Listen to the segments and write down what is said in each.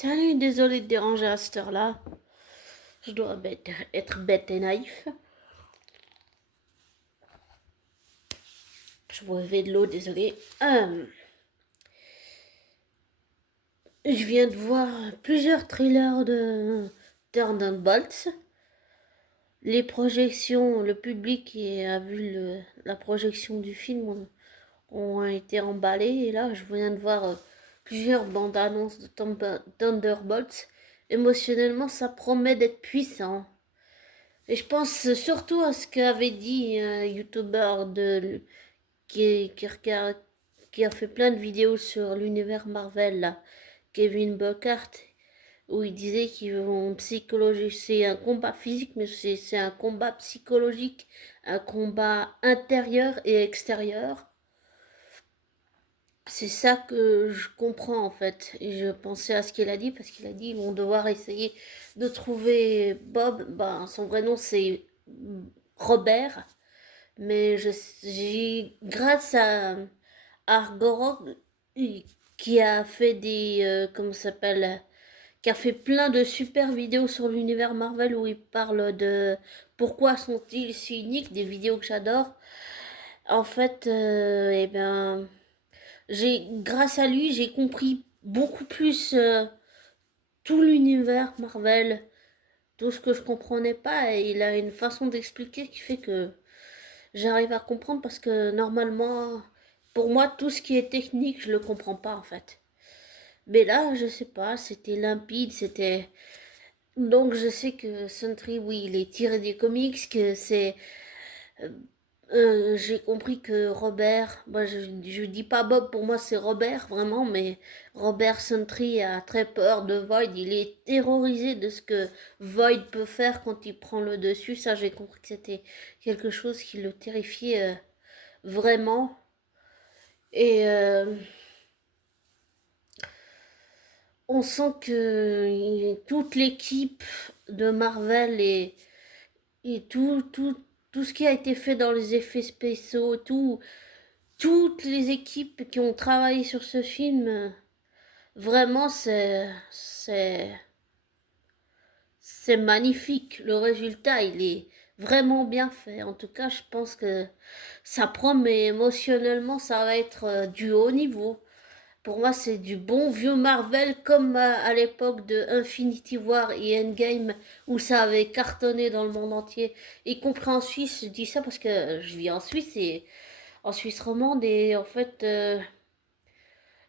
Salut, désolé de déranger à cette heure-là. Je dois être bête et naïf. Je boivais de l'eau, désolé. Je viens de voir plusieurs trailers de Thunderbolts. Les projections, le public qui a vu la projection du film ont été emballés. Et là, je viens de voir plusieurs bandes annonces de Thunderbolts. Émotionnellement, ça promet d'être puissant. Et je pense surtout à ce qu'avait dit un YouTuber qui a fait plein de vidéos sur l'univers Marvel, là, Kevin Burkhardt, où il disait qu'ils vont psychologie. C'est un combat physique, mais c'est un combat psychologique, un combat intérieur et extérieur. C'est ça que je comprends en fait. Et je pensais à ce qu'il a dit parce qu'il a dit ils vont devoir essayer de trouver Bob. Ben, son vrai nom c'est Robert. Mais grâce à Argorok qui a fait comment ça s'appelle, qui a fait plein de super vidéos sur l'univers Marvel où il parle de pourquoi sont-ils si uniques, des vidéos que j'adore. En fait, eh ben, grâce à lui, j'ai compris beaucoup plus tout l'univers Marvel, tout ce que je comprenais pas, et il a une façon d'expliquer qui fait que j'arrive à comprendre parce que normalement, pour moi, tout ce qui est technique, je le comprends pas en fait. Mais là, je sais pas, c'était limpide, c'était. Donc je sais que Sentry, oui, il est tiré des comics, que c'est euh, j'ai compris que Robert, moi je dis pas Bob, pour moi c'est Robert vraiment, mais Robert Sentry a très peur de Void, il est terrorisé de ce que Void peut faire quand il prend le dessus, ça j'ai compris que c'était quelque chose qui le terrifiait vraiment. Et on sent que toute l'équipe de Marvel et tout ce qui a été fait dans les effets spéciaux, toutes les équipes qui ont travaillé sur ce film, vraiment, c'est magnifique. Le résultat, il est vraiment bien fait. En tout cas, je pense que ça promet émotionnellement, ça va être du haut niveau. Pour moi, c'est du bon vieux Marvel comme à l'époque de Infinity War et Endgame où ça avait cartonné dans le monde entier, y compris en Suisse. Je dis ça parce que je vis en Suisse et en Suisse romande et en fait,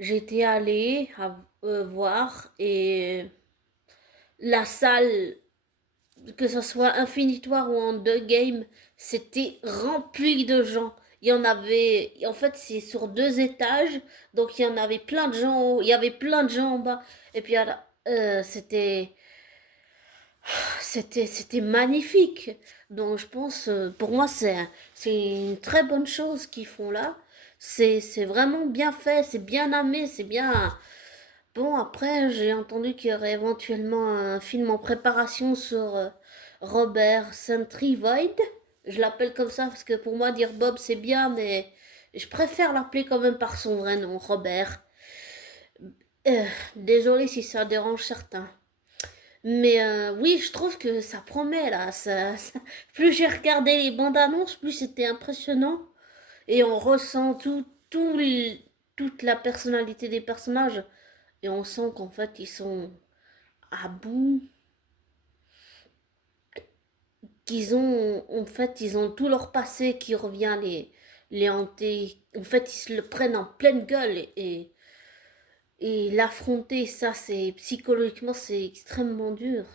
j'étais allée voir et la salle, que ce soit Infinitoire ou en deux games, c'était rempli de gens. Il y en avait, en fait, c'est sur deux étages, donc il y en avait plein de gens en haut, il y avait plein de gens en bas. Et puis, c'était magnifique. Donc, je pense, pour moi, c'est une très bonne chose qu'ils font là. C'est vraiment bien fait, c'est bien amené, c'est bien. Bon, après, j'ai entendu qu'il y aurait éventuellement un film en préparation sur Robert Sentry Void. Je l'appelle comme ça parce que pour moi, dire Bob, c'est bien, mais je préfère l'appeler quand même par son vrai nom, Robert. Euh, Désolé si ça dérange certains. Mais oui, je trouve que ça promet là. Plus j'ai regardé les bandes annonces, plus c'était impressionnant. Et on ressent toute la personnalité des personnages. Et on sent qu'en fait, ils sont à bout, qu'ils ont, en fait, ils ont tout leur passé qui revient les hanter. En fait, ils se le prennent en pleine gueule et l'affronter, ça, c'est psychologiquement, c'est extrêmement dur.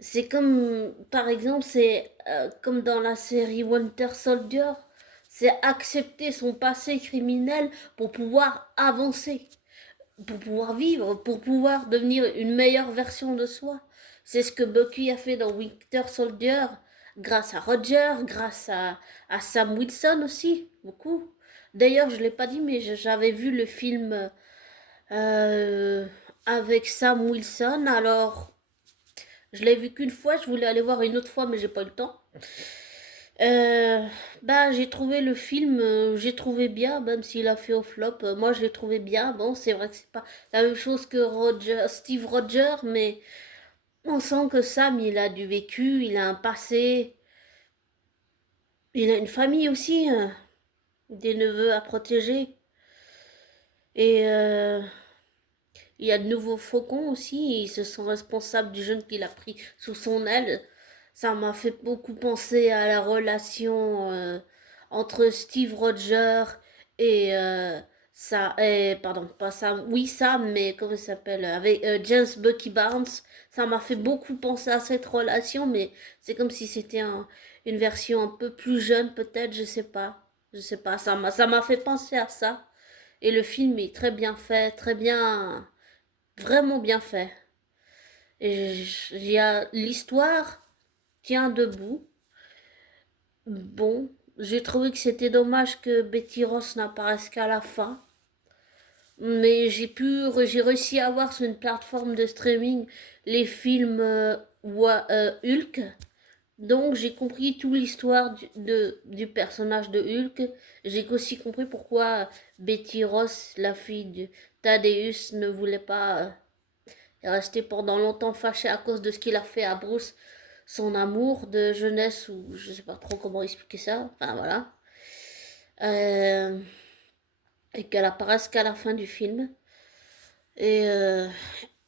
C'est comme, par exemple, c'est comme dans la série Winter Soldier, c'est accepter son passé criminel pour pouvoir avancer, pour pouvoir vivre, pour pouvoir devenir une meilleure version de soi. C'est ce que Bucky a fait dans Winter Soldier, grâce à Roger, à Sam Wilson aussi, beaucoup. D'ailleurs, je ne l'ai pas dit, mais j'avais vu le film euh, avec Sam Wilson. Alors, je l'ai vu qu'une fois, je voulais aller voir une autre fois, mais j'ai pas eu le temps. Euh, Bah, j'ai trouvé le film, j'ai trouvé bien, même s'il a fait au flop. Moi, je l'ai trouvé bien. Bon, c'est vrai que c'est pas la même chose que Steve Rogers, mais on sent que Sam, il a du vécu, il a un passé, il a une famille aussi, des neveux à protéger. Et il y a de nouveaux faucons aussi, ils se sont responsables du jeune qu'il a pris sous son aile. Ça m'a fait beaucoup penser à la relation entre Steve Rogers et pardon, pas Sam, oui Sam, mais comment il s'appelle, avec James Bucky Barnes. Ça m'a fait beaucoup penser à cette relation, mais c'est comme si c'était une version un peu plus jeune, peut-être, je sais pas, ça m'a fait penser à ça. Et le film est très bien fait, très bien, vraiment bien fait. L'histoire tient debout. Bon, j'ai trouvé que c'était dommage que Betty Ross n'apparaisse qu'à la fin. Mais j'ai réussi à voir sur une plateforme de streaming les films Hulk. Donc j'ai compris toute l'histoire du personnage de Hulk. J'ai aussi compris pourquoi Betty Ross, la fille de Thaddeus, ne voulait pas rester pendant longtemps fâchée à cause de ce qu'il a fait à Bruce, son amour de jeunesse, ou je sais pas trop comment expliquer ça. Enfin voilà. Euh, et qu'elle apparaisse qu'à la fin du film. Et, euh,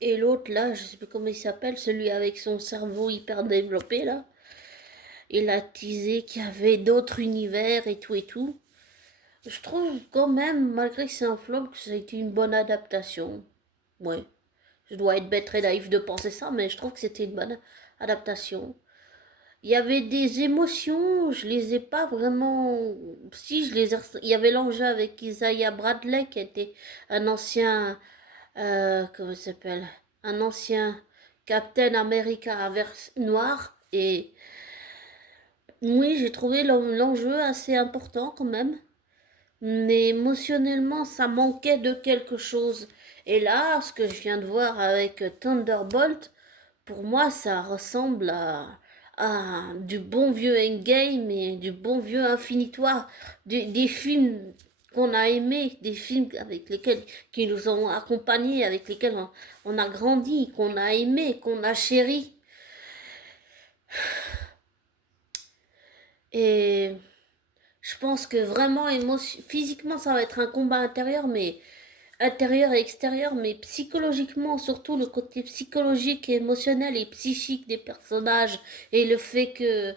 et l'autre là, je sais plus comment il s'appelle, celui avec son cerveau hyper développé là. Il a teasé qu'il y avait d'autres univers et tout et tout. Je trouve quand même, malgré que c'est un flop, que ça a été une bonne adaptation. Ouais. Je dois être bête et naïf de penser ça, mais je trouve que c'était une bonne adaptation. Il y avait des émotions, je les ai pas vraiment. Si, il y avait l'enjeu avec Isaiah Bradley, qui était un ancien. Comment il s'appelle? Un ancien Captain America à noir. Et oui, j'ai trouvé l'enjeu assez important quand même. Mais émotionnellement, ça manquait de quelque chose. Et là, ce que je viens de voir avec Thunderbolt, pour moi, ça ressemble à du bon vieux Endgame et du bon vieux Infinitoire, des films qu'on a aimés, des films avec lesquels qui nous ont accompagnés, avec lesquels on a grandi, qu'on a aimé, qu'on a chéri. Et je pense que vraiment physiquement, ça va être un combat intérieur, mais intérieur et extérieur, mais psychologiquement, surtout le côté psychologique et émotionnel et psychique des personnages et le fait que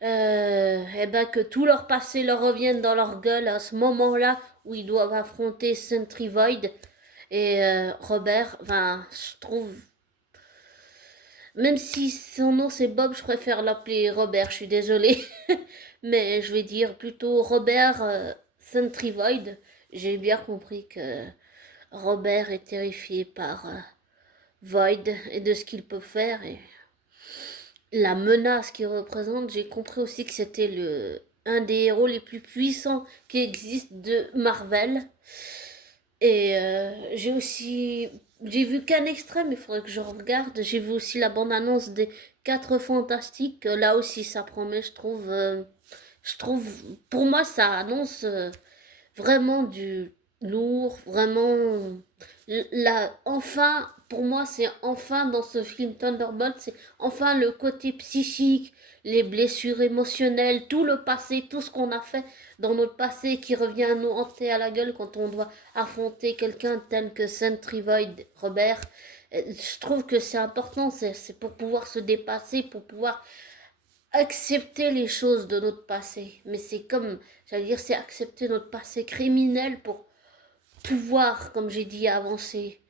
que tout leur passé leur revienne dans leur gueule à ce moment-là où ils doivent affronter Sentry Void et Robert. Enfin, je trouve, même si son nom c'est Bob, je préfère l'appeler Robert, je suis désolée. Mais je vais dire plutôt Robert Sentry Void. J'ai bien compris que Robert est terrifié par Void et de ce qu'il peut faire et la menace qu'il représente. J'ai compris aussi que c'était un des héros les plus puissants qui existent de Marvel. Et j'ai vu qu'un extrait, mais il faudrait que je regarde. J'ai vu aussi la bande-annonce des 4 Fantastiques. Là aussi, ça promet, je trouve. Je trouve, pour moi, ça annonce vraiment du lourd, vraiment. Là, enfin, pour moi, c'est enfin dans ce film Thunderbolt, c'est enfin le côté psychique, les blessures émotionnelles, tout le passé, tout ce qu'on a fait dans notre passé qui revient à nous hanter à la gueule quand on doit affronter quelqu'un tel que Sentry Void Robert. Je trouve que c'est important, c'est pour pouvoir se dépasser, pour pouvoir accepter les choses de notre passé. Mais c'est comme, j'allais dire, c'est accepter notre passé criminel pour pouvoir, comme j'ai dit, avancer.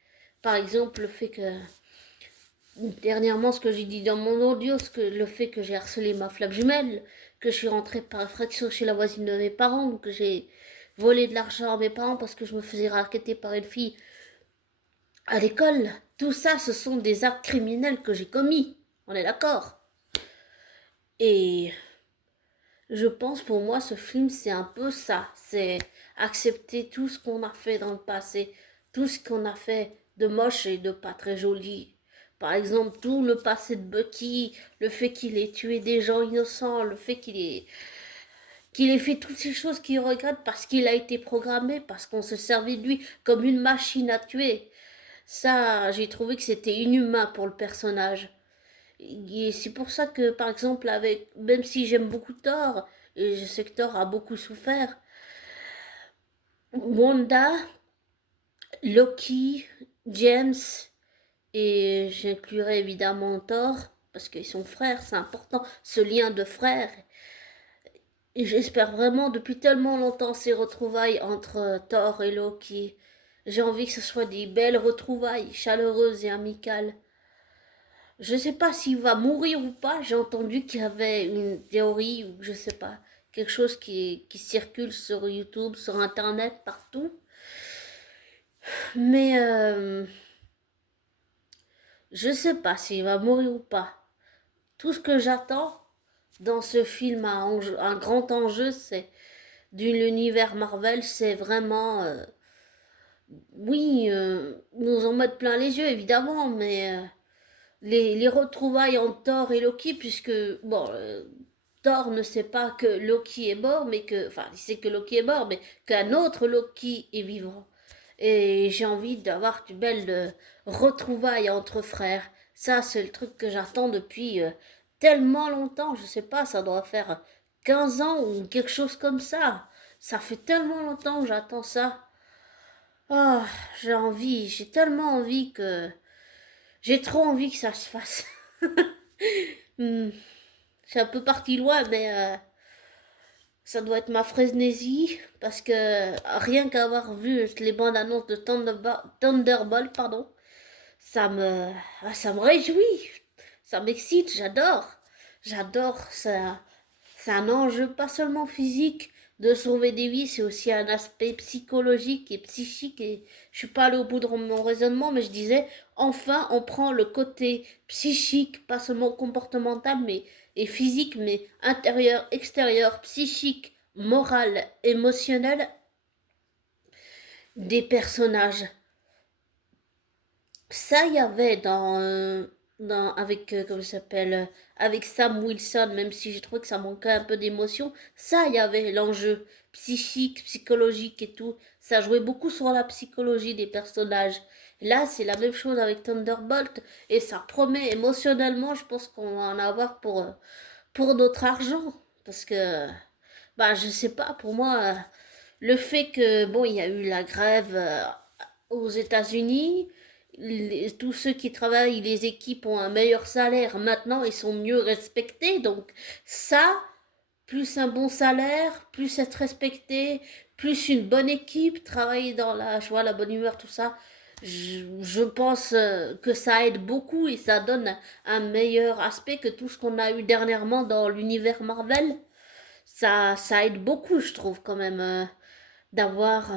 Par exemple, le fait que, dernièrement, ce que j'ai dit dans mon audio, le fait que j'ai harcelé ma flamme jumelle, que je suis rentrée par effraction chez la voisine de mes parents, que j'ai volé de l'argent à mes parents parce que je me faisais raqueter par une fille à l'école. Tout ça, ce sont des actes criminels que j'ai commis. On est d'accord. Et je pense pour moi, ce film, c'est un peu ça. C'est accepter tout ce qu'on a fait dans le passé, tout ce qu'on a fait de moche et de pas très joli. Par exemple, tout le passé de Bucky, le fait qu'il ait tué des gens innocents, le fait qu'il ait fait toutes ces choses qu'il regrette parce qu'il a été programmé, parce qu'on se servait de lui comme une machine à tuer. Ça, j'ai trouvé que c'était inhumain pour le personnage. Et c'est pour ça que, par exemple, avec, même si j'aime beaucoup Thor, et je sais que Thor a beaucoup souffert, Wanda, Loki, James, et j'inclurai évidemment Thor, parce qu'ils sont frères, c'est important, ce lien de frères. Et j'espère vraiment depuis tellement longtemps ces retrouvailles entre Thor et Loki. J'ai envie que ce soit des belles retrouvailles, chaleureuses et amicales. Je sais pas s'il va mourir ou pas. J'ai entendu qu'il y avait une théorie ou je sais pas, quelque chose qui circule sur YouTube, sur Internet, partout. Mais je sais pas s'il va mourir ou pas. Tout ce que j'attends dans ce film à un grand enjeu, c'est de l'univers Marvel, c'est vraiment, oui, nous en mettre plein les yeux évidemment, mais les retrouvailles entre Thor et Loki, puisque bon, Thor ne sait pas que Loki est mort, mais que, enfin, il sait que Loki est mort, mais qu'un autre Loki est vivant. Et j'ai envie d'avoir de belles retrouvailles entre frères. Ça, c'est le truc que j'attends depuis tellement longtemps. Je sais pas, ça doit faire 15 ans ou quelque chose comme ça. Ça fait tellement longtemps que j'attends ça. Ah, j'ai tellement envie que... J'ai trop envie que ça se fasse. Hmm, c'est un peu parti loin, mais ça doit être ma frénésie, parce que rien qu'avoir vu les bandes annonces de Thunderbolt, pardon, ça me réjouit, ça m'excite, j'adore. J'adore, ça, c'est un enjeu pas seulement physique de sauver des vies, c'est aussi un aspect psychologique et psychique. Et je suis pas allée au bout de mon raisonnement, mais je disais, enfin, on prend le côté psychique, pas seulement comportemental, mais et physique, mais intérieur, extérieur, psychique, moral, émotionnel des personnages. Ça, il y avait avec, comment ça s'appelle, avec Sam Wilson, même si je trouve que ça manquait un peu d'émotion, ça, il y avait l'enjeu psychique, psychologique et tout. Ça jouait beaucoup sur la psychologie des personnages. Là, c'est la même chose avec Thunderbolt, et ça promet émotionnellement, je pense qu'on va en avoir pour notre argent. Parce que, bah, je sais pas, pour moi, le fait que, bon, il y a eu la grève aux États-Unis, tous ceux qui travaillent, les équipes ont un meilleur salaire. Maintenant, ils sont mieux respectés. Donc, ça, plus un bon salaire, plus être respecté, plus une bonne équipe, travailler dans la joie, la bonne humeur, tout ça. Je pense que ça aide beaucoup et ça donne un meilleur aspect que tout ce qu'on a eu dernièrement dans l'univers Marvel. Ça aide beaucoup, je trouve, quand même, d'avoir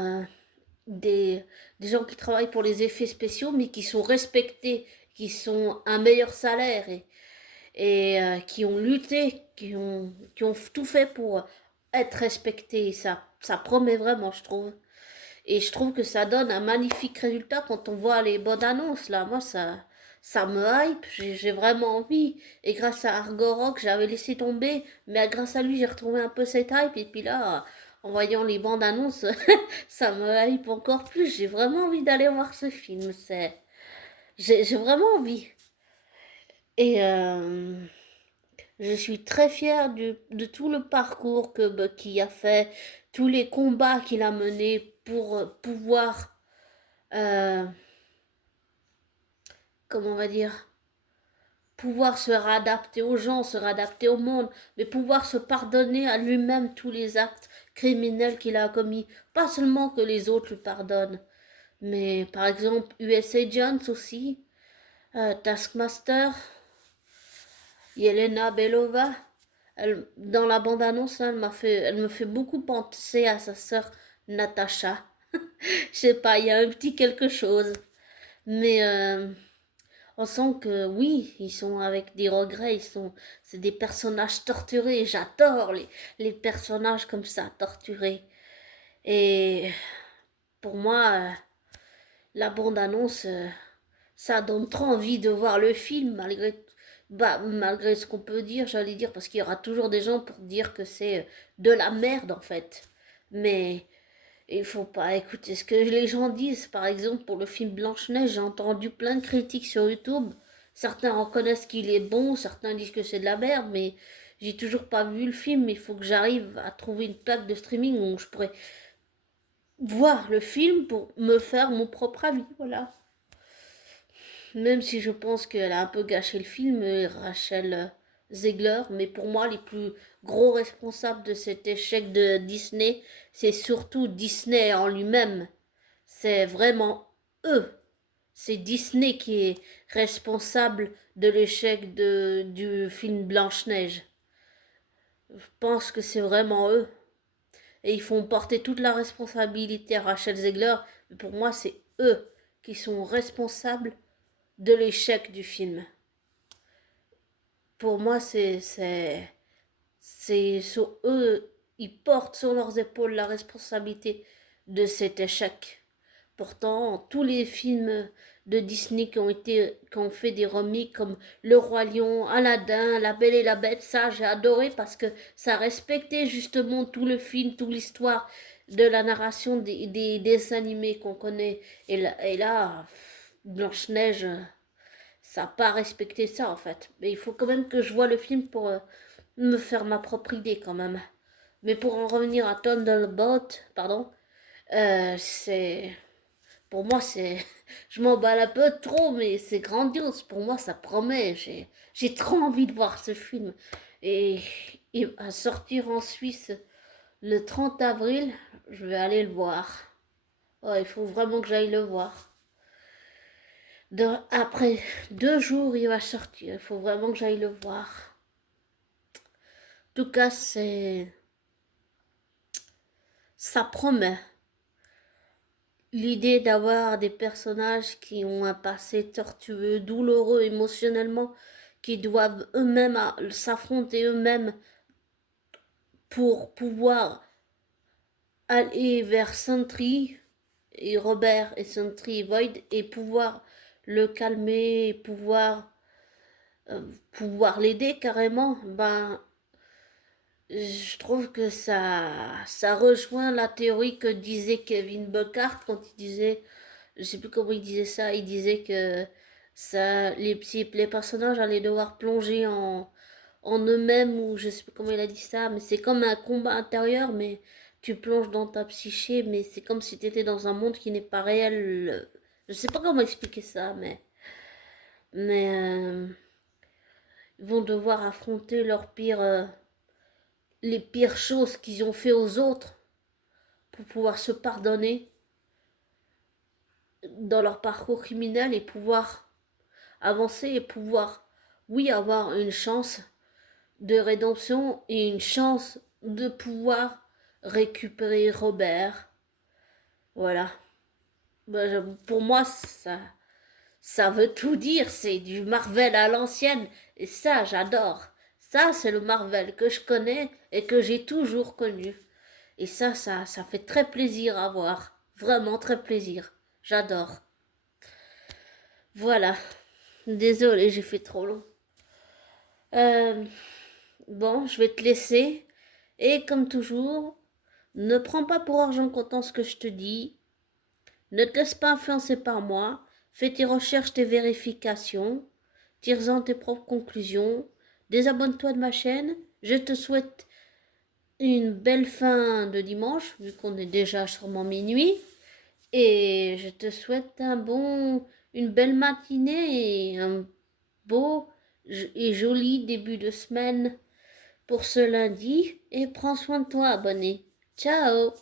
des, des gens qui travaillent pour les effets spéciaux, mais qui sont respectés, qui sont un meilleur salaire et qui ont lutté, qui ont tout fait pour être respectés. Ça promet vraiment, je trouve. Et je trouve que ça donne un magnifique résultat quand on voit les bonnes annonces. Là, moi, ça me hype, j'ai vraiment envie. Et grâce à Argorok, j'avais laissé tomber, mais grâce à lui, j'ai retrouvé un peu cette hype. Et puis là, en voyant les bandes annonces, ça me hype encore plus. J'ai vraiment envie d'aller voir ce film. J'ai vraiment envie. Et je suis très fière de tout le parcours que Bucky a fait, tous les combats qu'il a menés pour pouvoir, euh, comment on va dire, pouvoir se réadapter aux gens, se réadapter au monde, mais pouvoir se pardonner à lui-même tous les actes criminels qu'il a commis. Pas seulement que les autres lui pardonnent, mais par exemple US Agents aussi, Taskmaster, Yelena Belova. Dans la bande-annonce, elle me fait beaucoup penser à sa sœur Natasha. Je sais pas, il y a un petit quelque chose. Mais on sent que oui, ils sont avec des regrets, c'est des personnages torturés. J'adore les personnages comme ça, torturés. Et pour moi, la bande-annonce, ça donne trop envie de voir le film, malgré ce qu'on peut dire, j'allais dire, parce qu'il y aura toujours des gens pour dire que c'est de la merde, en fait. Mais il faut pas écouter ce que les gens disent. Par exemple, pour le film Blanche-Neige, j'ai entendu plein de critiques sur YouTube. Certains reconnaissent qu'il est bon, certains disent que c'est de la merde, mais j'ai toujours pas vu le film. Il faut que j'arrive à trouver une plaque de streaming où je pourrais voir le film pour me faire mon propre avis. Voilà. Même si je pense qu'elle a un peu gâché le film, Rachel Zegler, mais pour moi, les plus gros responsables de cet échec de Disney, c'est surtout Disney en lui-même. C'est vraiment eux. C'est Disney qui est responsable de l'échec du film Blanche-Neige. Je pense que c'est vraiment eux. Et ils font porter toute la responsabilité à Rachel Zegler. Mais pour moi, c'est eux qui sont responsables de l'échec du film. Pour moi, c'est sur eux, ils portent sur leurs épaules la responsabilité de cet échec. Pourtant, tous les films de Disney qui ont fait des remakes comme Le Roi Lion, Aladdin, La Belle et la Bête, ça j'ai adoré parce que ça respectait justement tout le film, toute l'histoire de la narration des dessins animés qu'on connaît. Et là Blanche-Neige, ça n'a pas respecté ça en fait. Mais il faut quand même que je vois le film pour me faire ma propre idée quand même. Mais pour en revenir à Thunderbolt, pardon, c'est pour moi, c'est. Je m'emballe un peu trop, mais c'est grandiose. Pour moi, ça promet. J'ai trop envie de voir ce film. Et il va sortir en Suisse le 30 avril. Je vais aller le voir. Oh, il faut vraiment que j'aille le voir. Après 2 jours, il va sortir. Il faut vraiment que j'aille le voir. En tout cas, c'est. Ça promet. L'idée d'avoir des personnages qui ont un passé tortueux, douloureux émotionnellement, qui doivent eux-mêmes s'affronter eux-mêmes pour pouvoir aller vers Sentry et Robert et Sentry et Void et pouvoir le calmer et pouvoir l'aider carrément, ben je trouve que ça rejoint la théorie que disait Kevin Buckard quand il disait, je sais plus comment il disait ça, il disait que les personnages allaient devoir plonger en eux-mêmes, ou je sais plus comment il a dit ça, mais c'est comme un combat intérieur, mais tu plonges dans ta psyché, mais c'est comme si tu étais dans un monde qui n'est pas réel. Je sais pas comment expliquer ça, mais ils vont devoir affronter les pires choses qu'ils ont fait aux autres pour pouvoir se pardonner dans leur parcours criminel et pouvoir avancer et pouvoir, oui, avoir une chance de rédemption et une chance de pouvoir récupérer Robert. Voilà. Pour moi, ça veut tout dire. C'est du Marvel à l'ancienne. Et ça, j'adore. Ça, c'est le Marvel que je connais et que j'ai toujours connu. Et ça fait très plaisir à voir. Vraiment très plaisir. J'adore. Voilà. Désolée, j'ai fait trop long. Euh, bon, je vais te laisser. Et comme toujours, ne prends pas pour argent comptant ce que je te dis. Ne te laisse pas influencer par moi. Fais tes recherches, tes vérifications. Tire-en tes propres conclusions. Désabonne-toi de ma chaîne. Je te souhaite une belle fin de dimanche, vu qu'on est déjà sûrement minuit. Et je te souhaite une belle matinée et un beau et joli début de semaine pour ce lundi. Et prends soin de toi, abonné. Ciao!